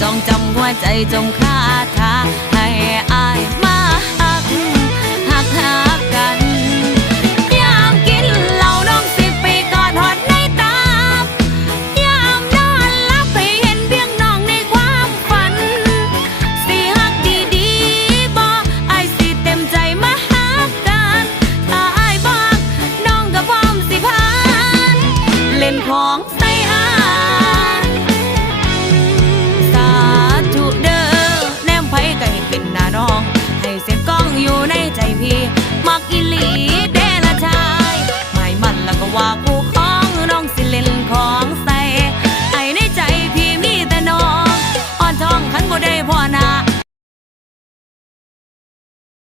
จองจำหัวใจจมคาถา น้อง ให้เสียงกล้องอยู่ในใจพี่ มักอิลี